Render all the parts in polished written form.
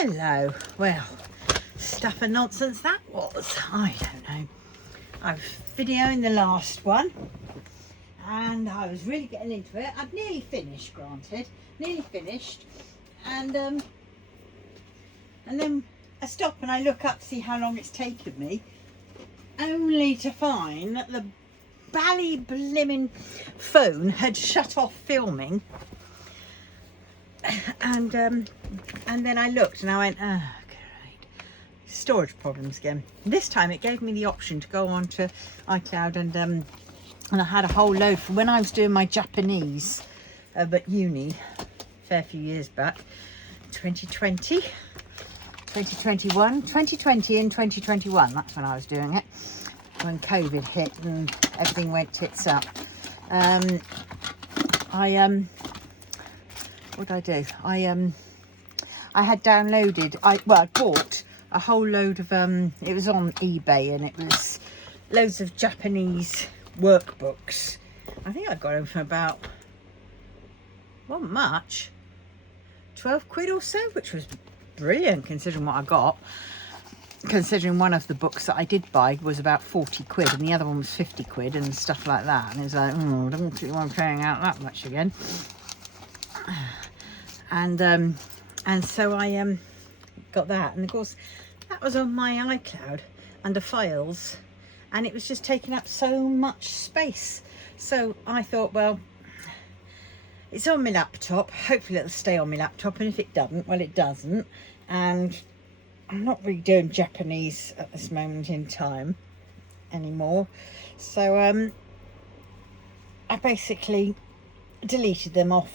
Hello. Well, stuff and nonsense that was. I don't know. I was videoing the last one and I was really getting into it. I'd nearly finished, granted. Nearly finished. And then I stop and I look up to see how long it's taken me. Only to find that the bally blimmin' phone had shut off filming. And then I looked and I went, oh, great. Storage problems again. This time it gave me the option to go on to iCloud and I had a whole load from when I was doing my Japanese at uni a fair few years back. 2020, 2021, 2020 and 2021, that's when I was doing it, when COVID hit and everything went tits up. What did I do? I had downloaded, I bought a whole load of, it was on eBay and it was loads of Japanese workbooks. I think I got them for about, not much, 12 quid or so, which was brilliant considering what I got. Considering one of the books that I did buy was about 40 quid and the other one was 50 quid and stuff like that. And it was like, I don't think I'm paying out that much again. And so I got that, and of course that was on my iCloud under files, and it was just taking up so much space. So I thought, well, it's on my laptop, hopefully it'll stay on my laptop, and if it doesn't, well, it doesn't. And I'm not really doing Japanese at this moment in time anymore, so I basically deleted them off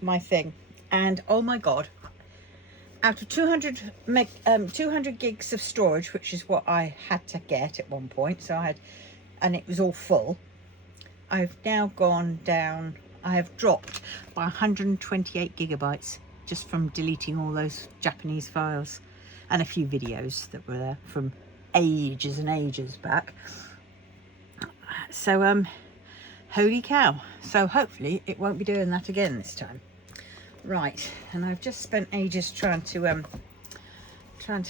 my thing. And oh my god, out of 200 gigs of storage, which is what I had to get at one point, so I had, and it was all full, I've now gone down, I have dropped by 128 gigabytes just from deleting all those Japanese files and a few videos that were there from ages and ages back. So holy cow. So hopefully it won't be doing that again this time. Right, and I've just spent ages trying to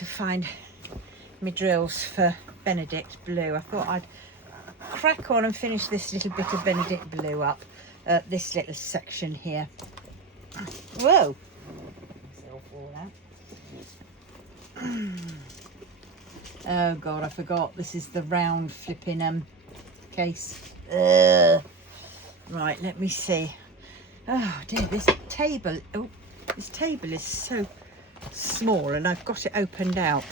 find my drills for Benedict Blue. I thought I'd crack on and finish this little bit of Benedict Blue up, this little section here. Whoa! It'll fall out. Oh god, I forgot. This is the round flipping case. Right, let me see. Oh dear, this table is so small and I've got it opened out.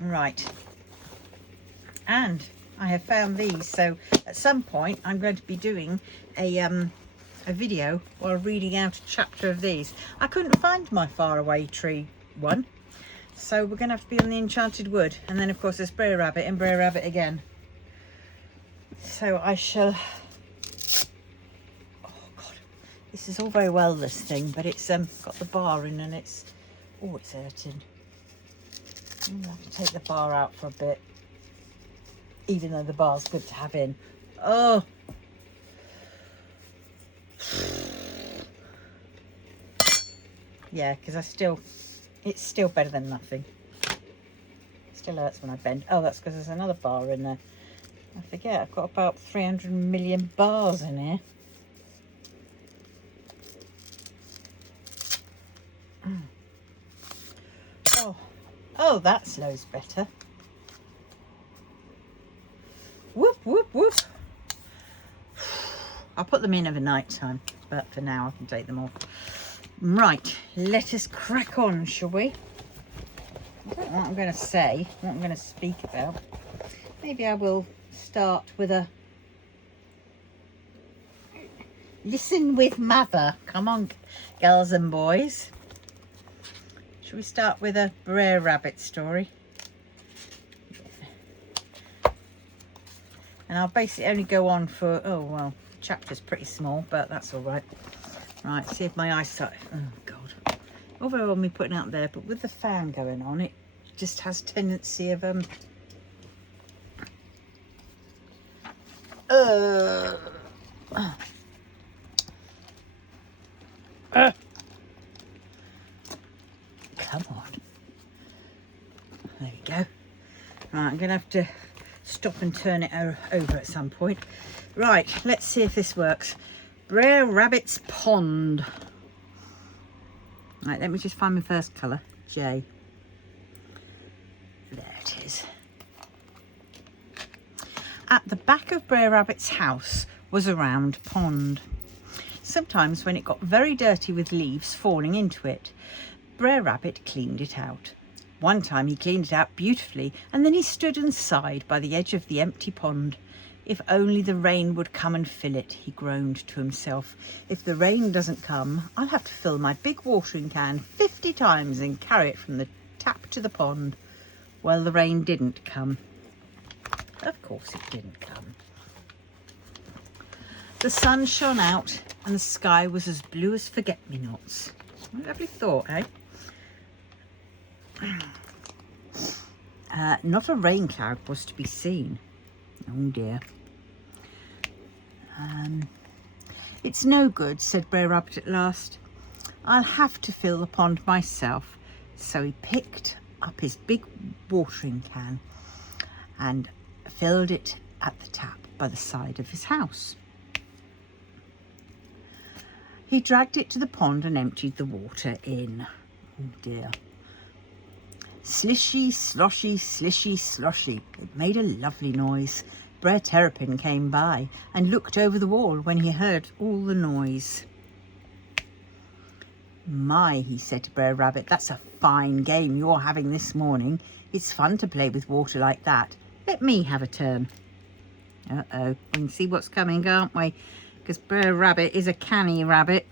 Right, and I have found these, so at some point I'm going to be doing a video while reading out a chapter of these. I couldn't find my faraway tree one, so we're going to have to be on the Enchanted Wood, and then of course there's Brer Rabbit and Brer Rabbit again. So I shall, oh god, this is all very well, this thing, but it's got the bar in and it's hurting. I'm gonna have to take the bar out for a bit, even though the bar's good to have in. Oh, yeah, because it's still better than nothing. It still hurts when I bend. Oh, that's because there's another bar in there. I forget, I've got about 300 million bars in here. Oh, that's loads better. Whoop, whoop, whoop. I'll put them in over night time, but for now I can take them off. Right, let us crack on, shall we? I don't know what I'm going to say, what I'm going to speak about. Maybe I will start with a listen with mother. Come on, girls and boys. Shall we start with a Brer Rabbit story? And I'll basically only go on for, oh well, the chapter's pretty small, but that's all right. Right, see if my eyesight, oh god. Although I'm putting out there, but with the fan going on, it just has tendency of come on. There we go. Right, I'm going to have to stop and turn it over at some point. Right, let's see if this works. Brer Rabbit's Pond. Right, let me just find my first colour, J. There it is. At the back of Brer Rabbit's house was a round pond. Sometimes when it got very dirty with leaves falling into it, Brer Rabbit cleaned it out. One time he cleaned it out beautifully, and then he stood and sighed by the edge of the empty pond. If only the rain would come and fill it, he groaned to himself. If the rain doesn't come, I'll have to fill my big watering can 50 times and carry it from the tap to the pond. Well, the rain didn't come. Of course it didn't come. The sun shone out and the sky was as blue as forget-me-nots. What a lovely thought, eh? Not a rain cloud was to be seen. Oh dear. It's no good, said Brer Rabbit at last. I'll have to fill the pond myself. So he picked up his big watering can and filled it at the tap by the side of his house. He dragged it to the pond and emptied the water in. Oh dear. Slishy, sloshy, slishy, sloshy. It made a lovely noise. Brer Terrapin came by and looked over the wall when he heard all the noise. My, he said to Brer Rabbit, that's a fine game you're having this morning. It's fun to play with water like that. Let me have a turn. Uh-oh, we can see what's coming, can't we? Because Brer Rabbit is a canny rabbit.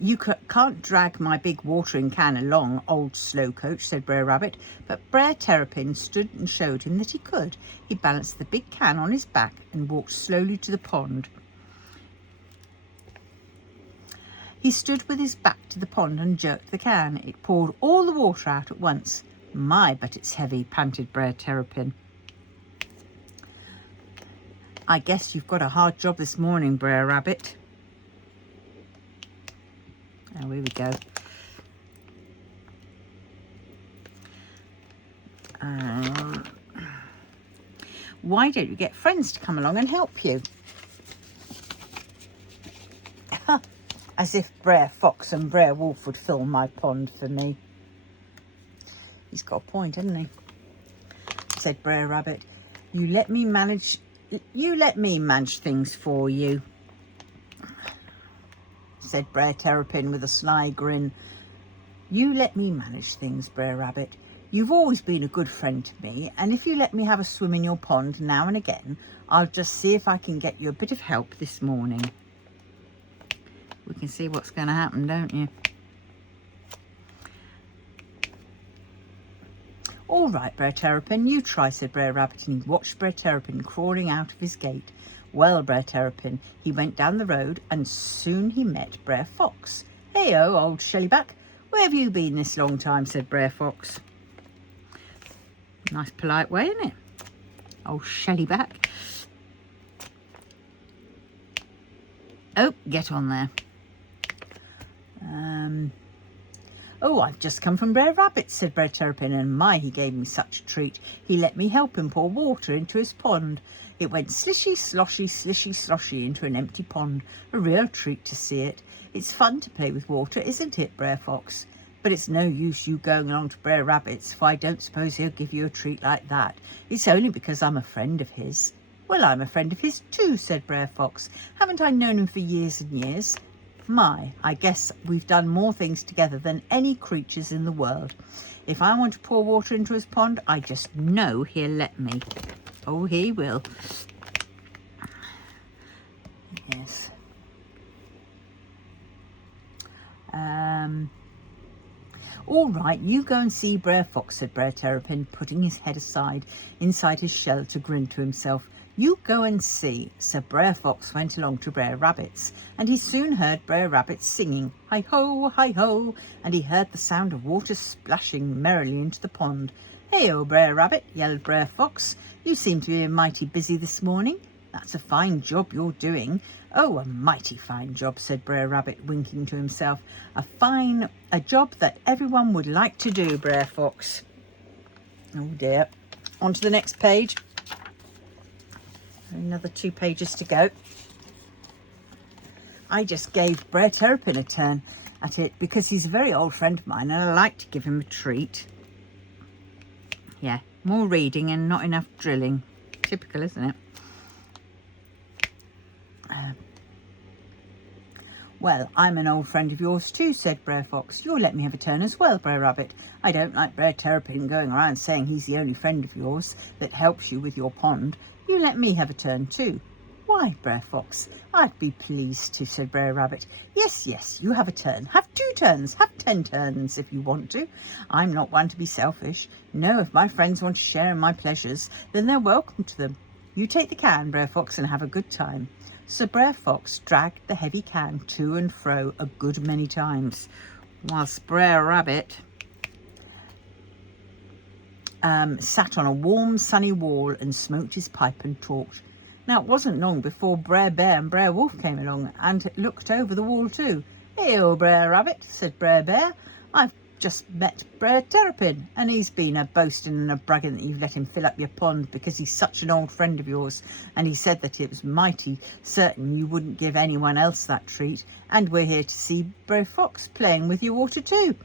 You can't drag my big watering can along, old Slowcoach, said Brer Rabbit, but Brer Terrapin stood and showed him that he could. He balanced the big can on his back and walked slowly to the pond. He stood with his back to the pond and jerked the can. It poured all the water out at once. My, but it's heavy, panted Brer Terrapin. I guess you've got a hard job this morning, Brer Rabbit. Oh, here we go. Why don't you get friends to come along and help you? As if Brer Fox and Brer Wolf would fill my pond for me. He's got a point, hasn't he? Said Brer Rabbit. You let me manage things for you, said Brer Terrapin with a sly grin. You let me manage things, Brer Rabbit. You've always been a good friend to me, and if you let me have a swim in your pond now and again, I'll just see if I can get you a bit of help this morning. We can see what's going to happen, don't you? All right, Brer Terrapin, you try, said Brer Rabbit, and he watched Brer Terrapin crawling out of his gate. Well, Brer Terrapin, he went down the road and soon he met Brer Fox. Hey-o, old Shellyback, where have you been this long time, said Brer Fox. Nice polite way, isn't it? Old Shellyback. Oh, get on there. Oh, I've just come from Brer Rabbit, said Brer Terrapin, and my, he gave me such a treat. He let me help him pour water into his pond. It went slishy, sloshy, slishy, sloshy into an empty pond. A real treat to see it. It's fun to play with water, isn't it, Brer Fox? But it's no use you going along to Brer Rabbit's, for I don't suppose he'll give you a treat like that. It's only because I'm a friend of his. Well, I'm a friend of his too, said Brer Fox. Haven't I known him for years and years? My, I guess we've done more things together than any creatures in the world. If I want to pour water into his pond, I just know he'll let me. Oh, he will. Yes. All right, you go and see Brer Fox, said Brer Terrapin, putting his head aside inside his shell to grin to himself. You go and see. So Brer Fox went along to Brer Rabbit's, and he soon heard Brer Rabbit singing, hi-ho, hi-ho, and he heard the sound of water splashing merrily into the pond. Hey-o, Brer Rabbit, yelled Brer Fox. You seem to be mighty busy this morning. That's a fine job you're doing. Oh, a mighty fine job, said Brer Rabbit, winking to himself. A job that everyone would like to do, Brer Fox. Oh dear. On to the next page. Another 2 pages to go. I just gave Brer Terrapin a turn at it because he's a very old friend of mine and I like to give him a treat. Yeah, more reading and not enough drilling. Typical, isn't it? Well, I'm an old friend of yours too, said Brer Fox. You'll let me have a turn as well, Brer Rabbit. I don't like Brer Terrapin going around saying he's the only friend of yours that helps you with your pond. You let me have a turn too. Why, Brer Fox, I'd be pleased to, said Brer Rabbit. Yes, yes, you have a turn. Have 2 turns. Have 10 turns if you want to. I'm not one to be selfish. No, if my friends want to share in my pleasures, then they're welcome to them. You take the can, Brer Fox, and have a good time. So Brer Fox dragged the heavy can to and fro a good many times, whilst Brer Rabbit sat on a warm, sunny wall and smoked his pipe and talked. Now, it wasn't long before Brer Bear and Brer Wolf came along and looked over the wall too. "Hey-o, Brer Rabbit," said Brer Bear. "I've just met Brer Terrapin, and he's been a boasting and a bragging that you've let him fill up your pond because he's such an old friend of yours, and he said that it was mighty certain you wouldn't give anyone else that treat, and we're here to see Brer Fox playing with your water too."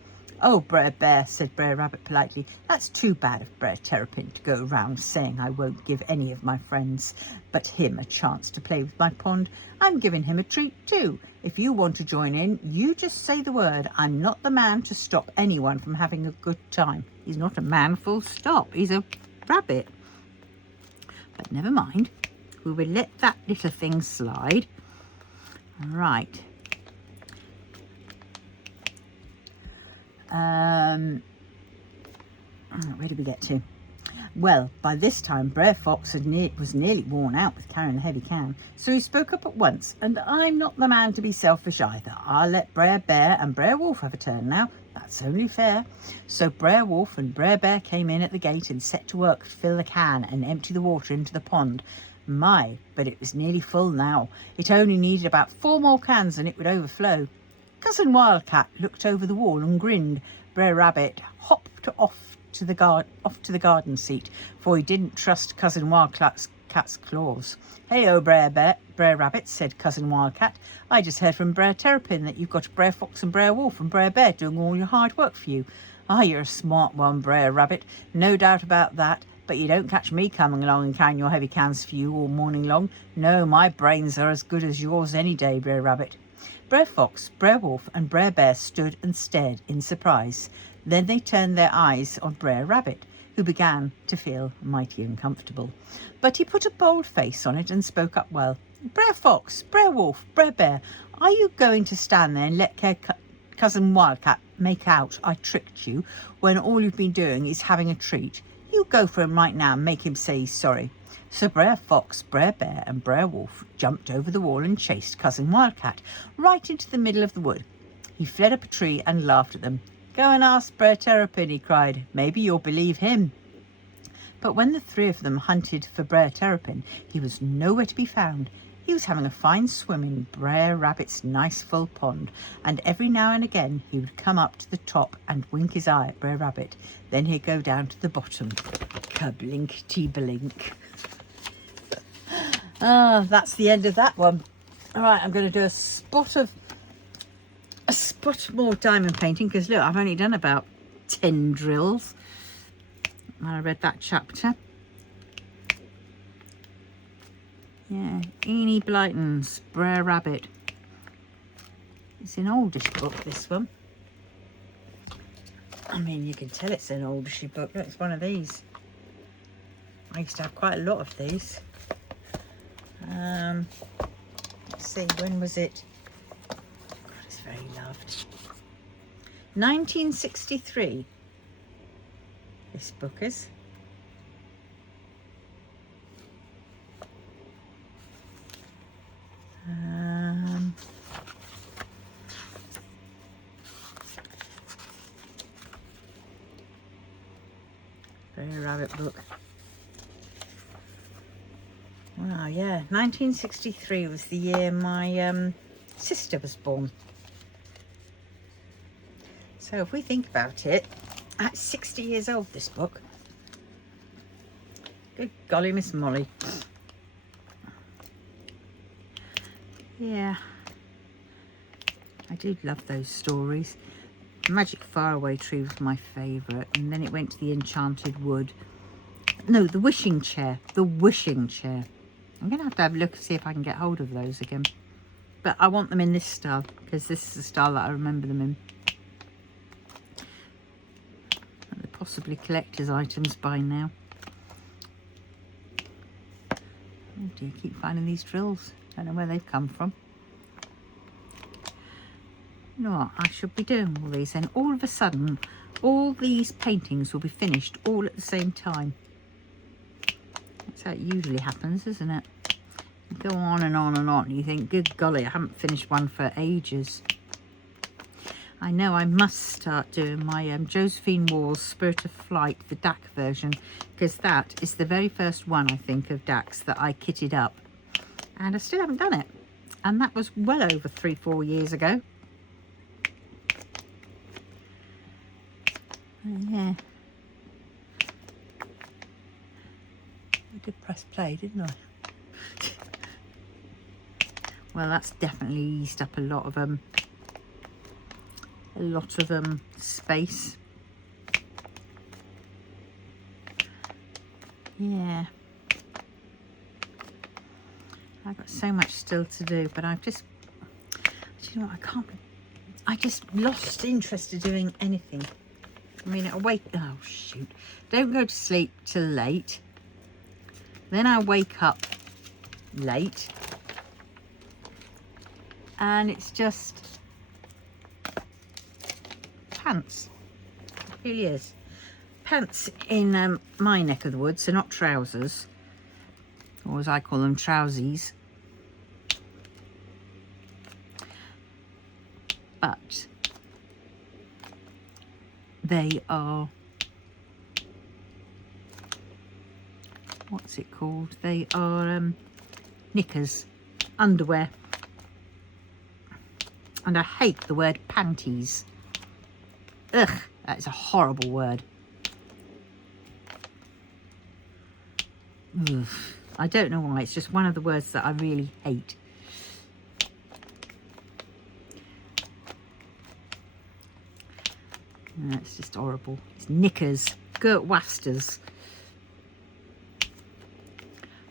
"Oh, Brer Bear," said Brer Rabbit politely, "that's too bad of Brer Terrapin to go round saying I won't give any of my friends but him a chance to play with my pond. I'm giving him a treat too. If you want to join in, you just say the word. I'm not the man to stop anyone from having a good time." He's not a man, full stop. He's a rabbit. But never mind. We will let that little thing slide. Right. Where did we get to? Well, by this time, Brer Fox was nearly worn out with carrying the heavy can, so he spoke up at once. "And I'm not the man to be selfish either. I'll let Brer Bear and Brer Wolf have a turn now. That's only fair." So Brer Wolf and Brer Bear came in at the gate and set to work to fill the can and empty the water into the pond. My, but it was nearly full now. It only needed about 4 more cans and it would overflow. Cousin Wildcat looked over the wall and grinned. Brer Rabbit hopped off to the garden seat, for he didn't trust Cousin Wildcat's claws. "Hey-o, Brer Rabbit," said Cousin Wildcat. "I just heard from Brer Terrapin that you've got Brer Fox and Brer Wolf and Brer Bear doing all your hard work for you." "Ah, you're a smart one, Brer Rabbit. No doubt about that. But you don't catch me coming along and carrying your heavy cans for you all morning long. No, my brains are as good as yours any day, Brer Rabbit." Brer Fox, Brer Wolf and Brer Bear stood and stared in surprise. Then they turned their eyes on Brer Rabbit, who began to feel mighty uncomfortable. But he put a bold face on it and spoke up well. "Brer Fox, Brer Wolf, Brer Bear, are you going to stand there and let Cousin Wildcat make out I tricked you when all you've been doing is having a treat? You go for him right now and make him say he's sorry." So Brer Fox, Brer Bear and Brer Wolf jumped over the wall and chased Cousin Wildcat right into the middle of the wood. He fled up a tree and laughed at them. "Go and ask Brer Terrapin," he cried. "Maybe you'll believe him." But when the 3 of them hunted for Brer Terrapin, he was nowhere to be found. He was having a fine swim in Brer Rabbit's nice full pond, and every now and again he would come up to the top and wink his eye at Brer Rabbit. Then he'd go down to the bottom. Kablink-tee-blink. That's the end of that one. All right, I'm going to do a spot more diamond painting because look, I've only done about 10 drills when I read that chapter. Yeah, Enid Blyton's Brer Rabbit. It's an oldish book, this one. I mean, you can tell it's an oldish book. Look, it's one of these. I used to have quite a lot of these. Let's see, when was it? God, it's very loved. 1963. This book is. Brer Rabbit book. Where are yeah, 1963 was the year my sister was born. So if we think about it, that's 60 years old, this book. Good golly, Miss Molly. Yeah, I did love those stories. Magic Faraway Tree was my favourite, and then it went to the Enchanted Wood. No, the Wishing Chair. The Wishing Chair. I'm going to have a look and see if I can get hold of those again. But I want them in this style, because this is the style that I remember them in. And they're possibly collector's items by now. Oh, do you keep finding these drills? Don't know where they've come from. You know what, I should be doing all these, and all of a sudden all these paintings will be finished all at the same time. That's how it usually happens, isn't it? You go on and on and on, and you think, good golly, I haven't finished one for ages. I know I must start doing my Josephine Waugh's Spirit of Flight, the DAC version, because that is the very first one, I think, of DACs that I kitted up, and I still haven't done it, and that was well over 3-4 years ago. Yeah, I did press play, didn't I? Well, that's definitely eased up a lot of space. Yeah, I've got so much still to do, but I've just, do you know what, I just lost interest in doing anything. I mean, oh shoot, don't go to sleep till late, then I wake up late, and it's just pants. It really is. Pants in my neck of the woods are not trousers, or as I call them, trousies. But they are, what's it called? They are knickers, underwear. And I hate the word panties. Ugh, that's a horrible word. Ugh. I don't know why, it's just one of the words that I really hate. It's just horrible. It's knickers, girt wasters.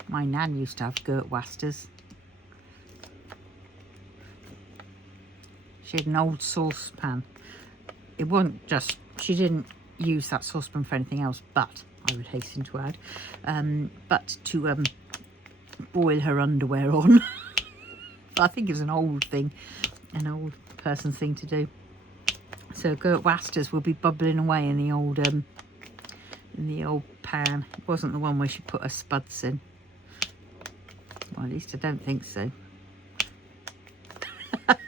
My nan used to have girt wasters. She had an old saucepan. It wasn't just, she didn't use that saucepan for anything else, but, I would hasten to add, but to boil her underwear on. I think it was an old thing, an old person thing to do. So girt wasters will be bubbling away in the old pan. It wasn't the one where she put her spuds in. Well, at least I don't think so.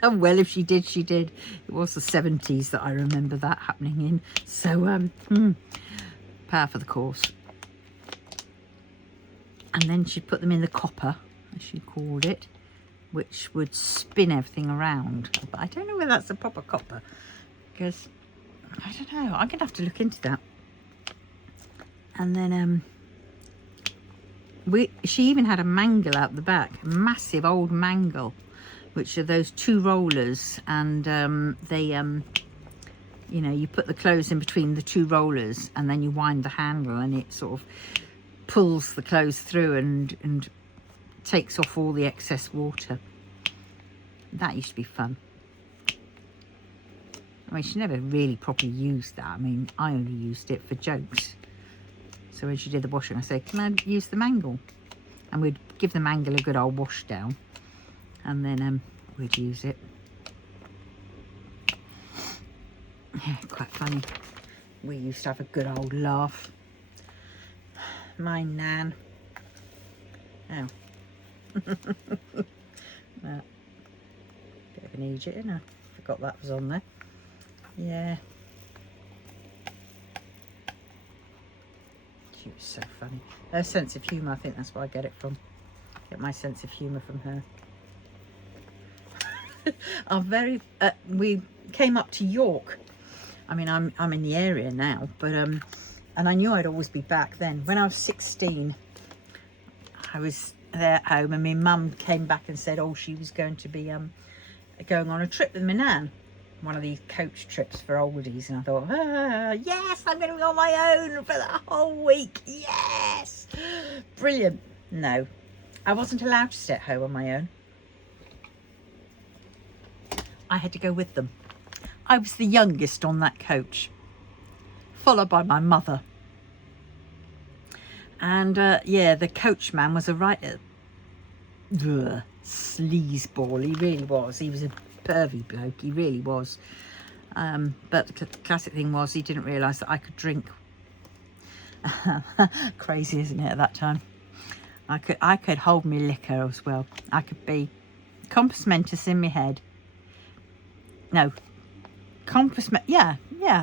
Well, if she did, she did. It was the 70s that I remember that happening in. So, par for the course. And then she put them in the copper, as she called it, which would spin everything around. But I don't know whether that's a proper copper, because I don't know. I'm going to have to look into that. And then she even had a mangle out the back, a massive old mangle, which are those two rollers, and they you know, you put the clothes in between the two rollers, and then you wind the handle, and it sort of pulls the clothes through and takes off all the excess water. That used to be fun. I mean, she never really properly used that. I mean, I only used it for jokes. So when she did the washing, I said, can I use the mangle? And we'd give the mangle a good old wash down, and then we'd use it. Yeah, quite funny. We used to have a good old laugh. My nan. Oh. That. Bit of an Egypt, isn't it? Forgot that was on there. Yeah. She was so funny. Her sense of humour, I think that's where I get it from. Get my sense of humour from her. We came up to York. I mean, I'm in the area now, but and I knew I'd always be back then. When I was 16, I was there at home, and my mum came back and said, oh, she was going to be going on a trip with my nan, one of these coach trips for oldies. And I thought, yes, I'm going to be on my own for the whole week. Yes, brilliant. No, I wasn't allowed to stay at home on my own. I had to go with them. I was the youngest on that coach, followed by my mother. And yeah, the coachman was a right sleazeball. He really was. He was a pervy bloke. He really was. But the classic thing was he didn't realise that I could drink. Crazy, isn't it? At that time, I could hold me liquor as well. I could be compos mentis in my head. No,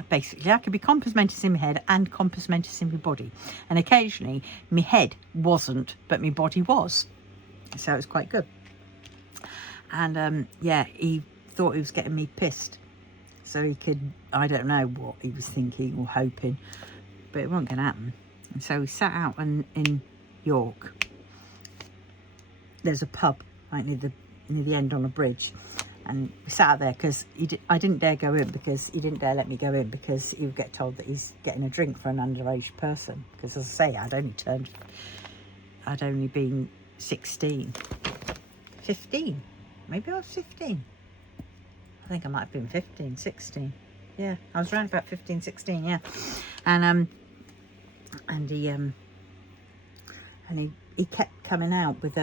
basically I could be compos mentis in my head and compos mentis in my body, and occasionally my head wasn't but my body was, so it was quite good. And yeah, he thought he was getting me pissed so he could, I don't know what he was thinking or hoping, but it wasn't going to happen. And so we sat out in York. There's a pub right near the end on a bridge. And we sat out there because I didn't dare go in, because he didn't dare let me go in, because he would get told that he's getting a drink for an underage person. Because as I say, I'd only been 16. 15. Maybe I was 15. I think I might have been 15, 16. Yeah, I was around about 15, 16, yeah. And he kept coming out with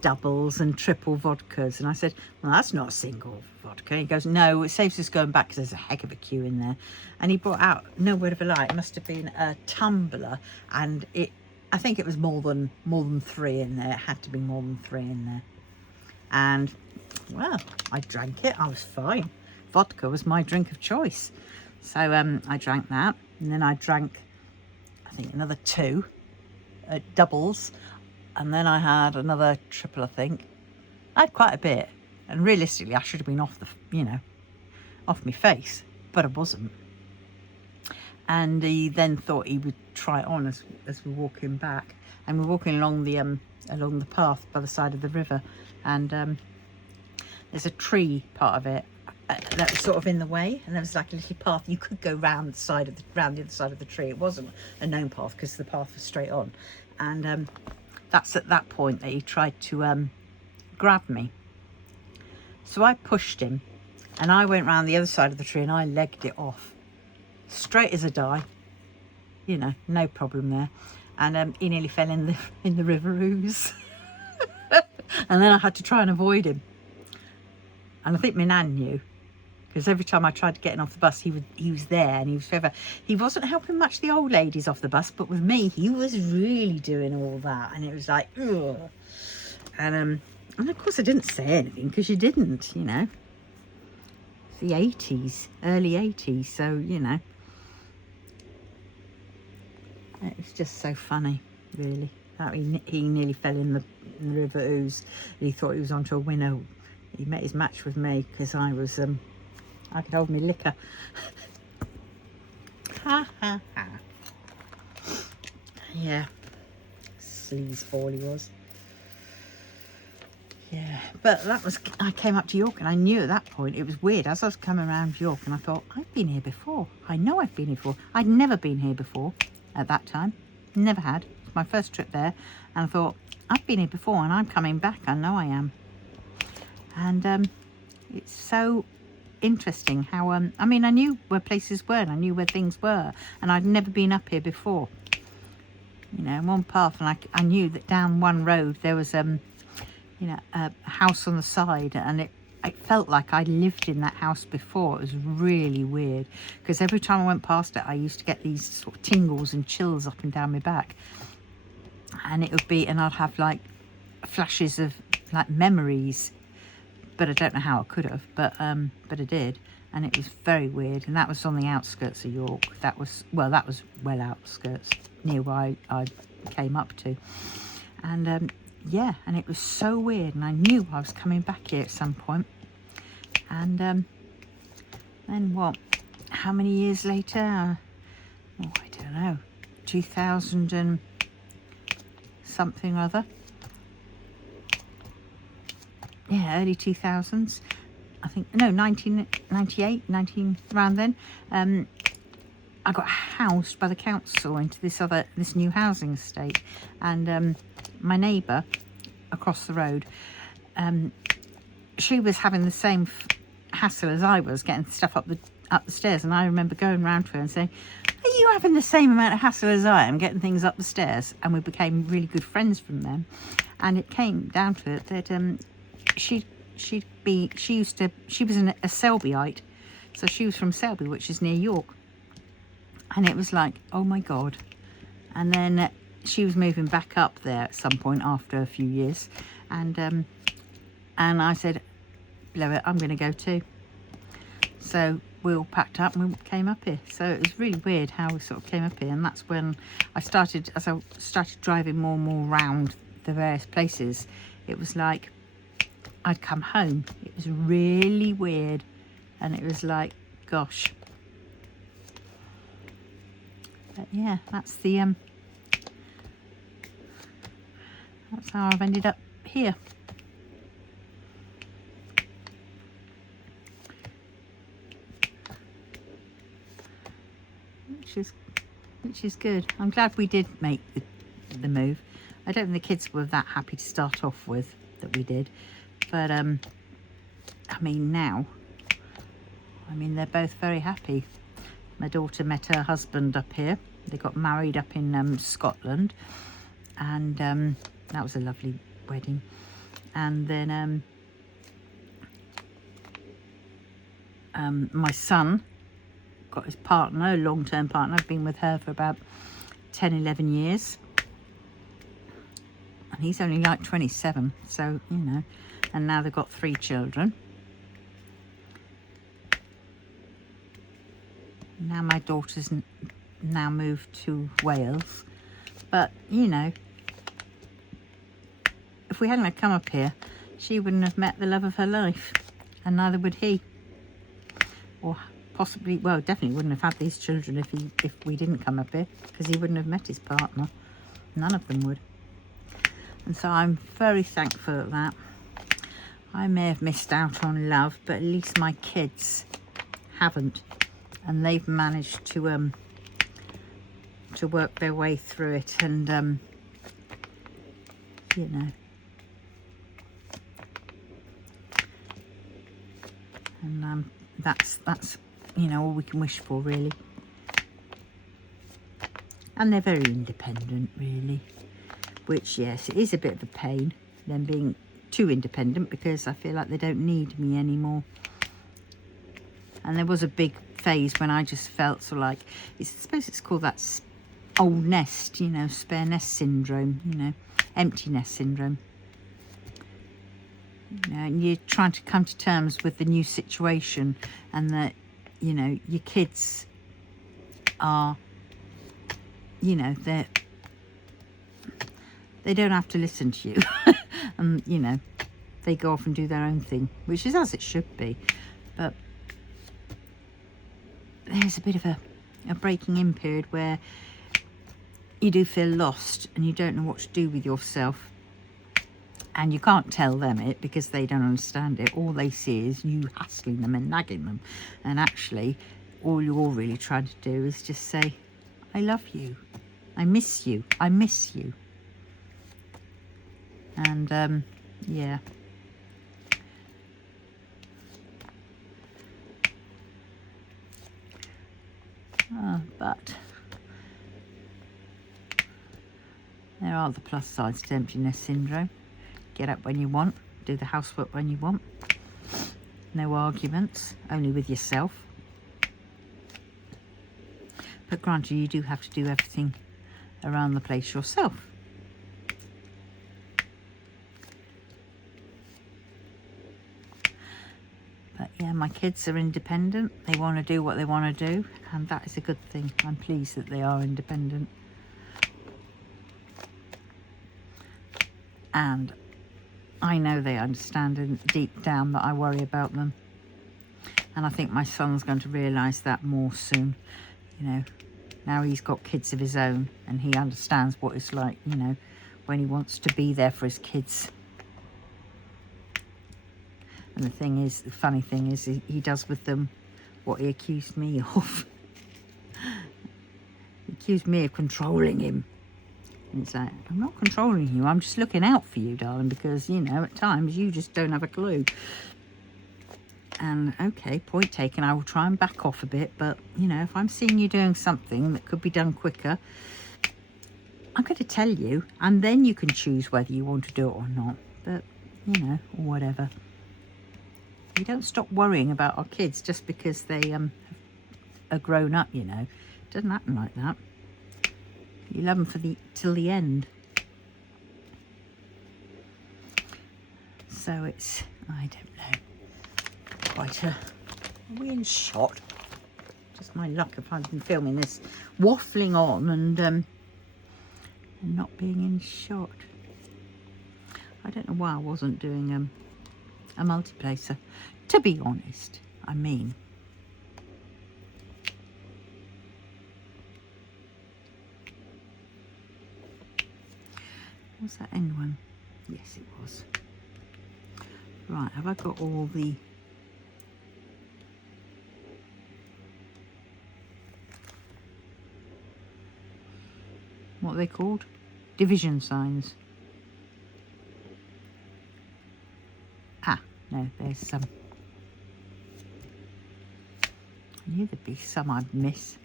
doubles and triple vodkas, and I said, well, that's not a single vodka. He goes, no, it saves us going back because there's a heck of a queue in there. And he brought out, no word of a lie, it must have been a tumbler, and I think it was more than 3 in there. It had to be more than 3 in there. And well, I drank it. I was fine. Vodka was my drink of choice. So I drank that, and then I drank, I think, another 2 doubles. And then I had another triple, I think. I had quite a bit. And realistically, I should have been off off my face. But I wasn't. And he then thought he would try it on as we're walking back. And we're walking along the path by the side of the river. And there's a tree part of it that was sort of in the way. And there was like a little path. You could go round the other side of the tree. It wasn't a known path because the path was straight on. And that's at that point that he tried to grab me. So I pushed him, and I went round the other side of the tree and I legged it off. Straight as a die. You know, no problem there. And he nearly fell in the River Ouse. And then I had to try and avoid him. And I think my nan knew, because every time I tried to get him off the bus, he was there, and he wasn't helping much the old ladies off the bus, but with me, he was really doing all that, and it was like, ugh. And of course I didn't say anything, because you didn't, you know. The 80s, early 80s, so, you know. It was just so funny, really. He nearly fell in the River Ouse. He thought he was onto a winner. He met his match with me, because I was... I could hold my liquor. Ha ha ha. Yeah. Sleazeball he was. Yeah. But that was, I came up to York, and I knew at that point it was weird. As I was coming around York, and I thought, I've been here before. I know I've been here before. I'd never been here before at that time. Never had. It was my first trip there. And I thought, I've been here before, and I'm coming back. I know I am. And it's so interesting how I mean, I knew where places were, and I knew where things were, and I'd never been up here before, you know, one path. And I knew that down one road there was you know, a house on the side, and it felt like I lived in that house before. It was really weird, because every time I went past it, I used to get these sort of tingles and chills up and down my back, and it would be, and I'd have like flashes of like memories. But I don't know how I could have, but I did, and it was very weird. And that was on the outskirts of York. That was well outskirts, near where I came up to. And yeah, and it was so weird, and I knew I was coming back here at some point. And then what, how many years later? Oh, I don't know, 2000 and something or other. Yeah, early 2000s. I think, no, 1998, around then. I got housed by the council into this new housing estate, and my neighbour across the road, she was having the same hassle as I was, getting stuff up the stairs. And I remember going round to her and saying, "Are you having the same amount of hassle as I am getting things up the stairs?" And we became really good friends from them. And it came down to it that she was a Selbyite, so she was from Selby, which is near York. And it was like, oh my God. And then she was moving back up there at some point after a few years, and I said, blow it, I'm going to go too. So we all packed up and we came up here. So it was really weird how we sort of came up here. And that's when as I started driving more and more around the various places, it was like I'd come home. It was really weird, and it was like, gosh. But yeah, that's how I've ended up here. Which is good. I'm glad we did make the move. I don't think the kids were that happy to start off with that we did, but I mean now, they're both very happy. My daughter met her husband up here. They got married up in Scotland, and that was a lovely wedding. And then my son got his partner, a long-term partner. I've been with her for about 10, 11 years. And he's only like 27, so, you know. And now they've got 3 children. Now my daughter's now moved to Wales. But, you know, if we hadn't have come up here, she wouldn't have met the love of her life. And neither would he. Or possibly, well, definitely wouldn't have had these children if we didn't come up here, because he wouldn't have met his partner. None of them would. And so I'm very thankful for that. I may have missed out on love, but at least my kids haven't, and they've managed to work their way through it, and you know, and that's you know, all we can wish for, really. And they're very independent, really, which, yes, it is a bit of a pain, them being too independent, because I feel like they don't need me anymore. And there was a big phase when I just felt sort of like, I suppose it's called that old nest, you know, spare nest syndrome, you know, empty nest syndrome. You know, and you're trying to come to terms with the new situation, and that, you know, your kids are, you know, they don't have to listen to you. And, you know, they go off and do their own thing, which is as it should be. But there's a bit of a breaking in period where you do feel lost and you don't know what to do with yourself. And you can't tell them it, because they don't understand it. All they see is you hassling them and nagging them. And actually, all you're really trying to do is just say, I love you. I miss you. I miss you. And, yeah. But there are the plus sides to empty nest syndrome. Get up when you want, do the housework when you want. No arguments, only with yourself. But granted, you do have to do everything around the place yourself. But yeah, my kids are independent. They want to do what they want to do, and that is a good thing. I'm pleased that they are independent. And I know they understand deep down that I worry about them. And I think my son's going to realise that more soon. You know, now he's got kids of his own and he understands what it's like, you know, when he wants to be there for his kids. And the thing is, the funny thing is, he does with them what he accused me of. He accused me of controlling him. And it's like, I'm not controlling you, I'm just looking out for you, darling, because, you know, at times you just don't have a clue. And okay, point taken, I will try and back off a bit, but, you know, if I'm seeing you doing something that could be done quicker, I'm going to tell you, and then you can choose whether you want to do it or not. But, you know, or whatever. We don't stop worrying about our kids just because they are grown up, you know. It doesn't happen like that. You love them till the end. So it's, I don't know, quite a... Are we in shot? Just my luck if I've been filming this, waffling on and not being in shot. I don't know why I wasn't doing a multiplacer, to be honest. I mean, was that end one? Yes, it was. Right, have I got all the... what are they called? Division signs. Ah, no, there's some. I knew there'd be some I'd miss.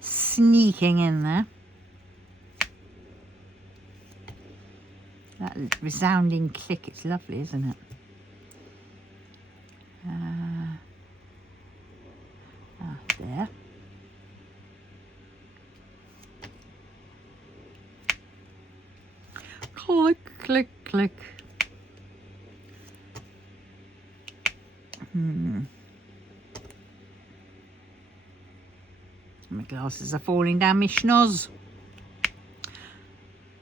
Sneaking in there. That resounding click, it's lovely, isn't it? There. Click, click, click. My glasses are falling down my schnoz.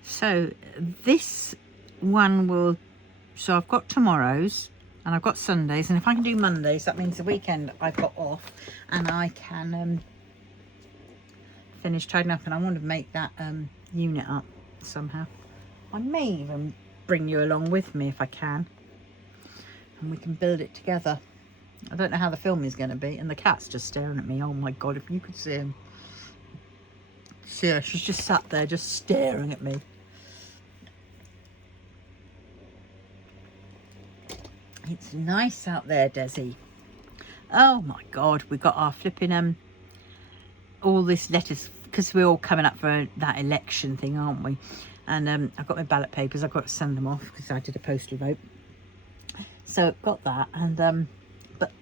So this one will, so I've got tomorrow's and I've got Sundays, and if I can do Mondays, that means the weekend I've got off and I can finish tidying up. And I want to make that unit up somehow. I may even bring you along with me if I can, and we can build it together. I don't know how the film is going to be, and the cat's just staring at me. Oh my god, if you could see him. Yeah, she's just sat there just staring at me. It's nice out there, Desi. Oh my god, we got our flipping all this letters, because we're all coming up for that election thing, aren't we? And I've got my ballot papers. I've got to send them off because I did a postal vote. So got that, and but